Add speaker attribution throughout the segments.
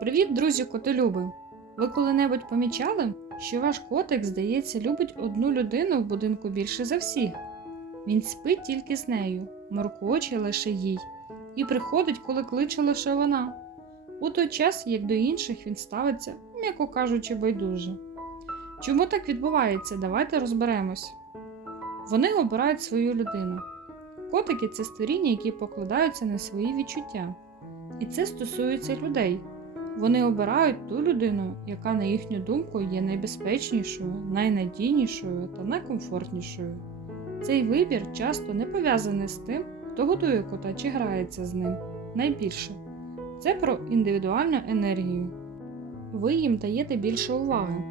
Speaker 1: Привіт, друзі котолюби! Ви коли-небудь помічали, що ваш котик, здається, любить одну людину в будинку більше за всіх? Він спить тільки з нею, моркоче лише їй, і приходить, коли кличе лише вона. У той час, як до інших, він ставиться, м'яко кажучи, байдуже. Чому так відбувається? Давайте розберемось. Вони обирають свою людину. Котики це створіння, які покладаються на свої відчуття. І це стосується людей. Вони обирають ту людину, яка, на їхню думку, є найбезпечнішою, найнадійнішою та найкомфортнішою. Цей вибір часто не пов'язаний з тим, хто годує кота чи грається з ним. Найбільше це про індивідуальну енергію. Ви їм даєте більше уваги.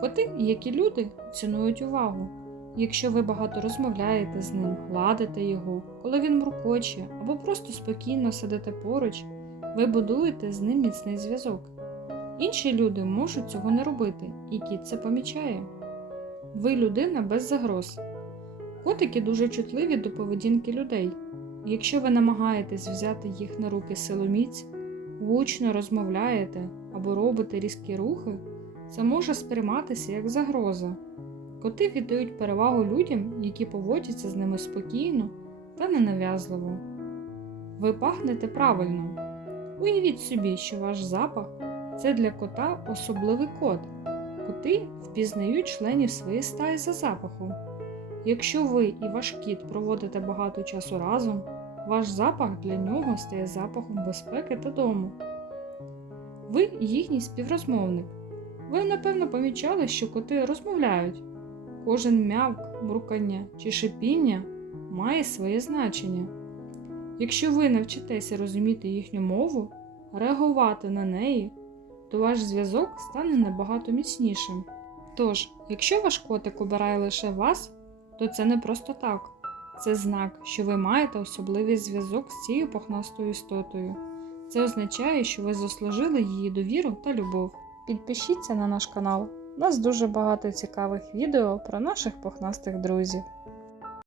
Speaker 1: Коти, як і люди, цінують увагу. Якщо ви багато розмовляєте з ним, гладите його, коли він муркоче або просто спокійно сидите поруч, ви будуєте з ним міцний зв'язок. Інші люди можуть цього не робити, і кіт це помічає. Ви людина без загроз. Котики дуже чутливі до поведінки людей. Якщо ви намагаєтесь взяти їх на руки силоміць, гучно розмовляєте або робите різкі рухи, це може сприйматися як загроза. Коти віддають перевагу людям, які поводяться з ними спокійно та ненав'язливо. Ви пахнете правильно. Уявіть собі, що ваш запах це для кота особливий код. Коти впізнають членів своєї стаї за запахом. Якщо ви і ваш кіт проводите багато часу разом, ваш запах для нього стає запахом безпеки та дому. Ви їхній співрозмовник. Ви, напевно, помічали, що коти розмовляють. Кожен м'явк, мрукання чи шипіння має своє значення. Якщо ви навчитеся розуміти їхню мову, реагувати на неї, то ваш зв'язок стане набагато міцнішим. Тож, якщо ваш котик обирає лише вас, то це не просто так. Це знак, що ви маєте особливий зв'язок з цією пухнастою істотою. Це означає, що ви заслужили її довіру та любов. Підпишіться на наш канал. У нас дуже багато цікавих відео про наших пухнастих друзів.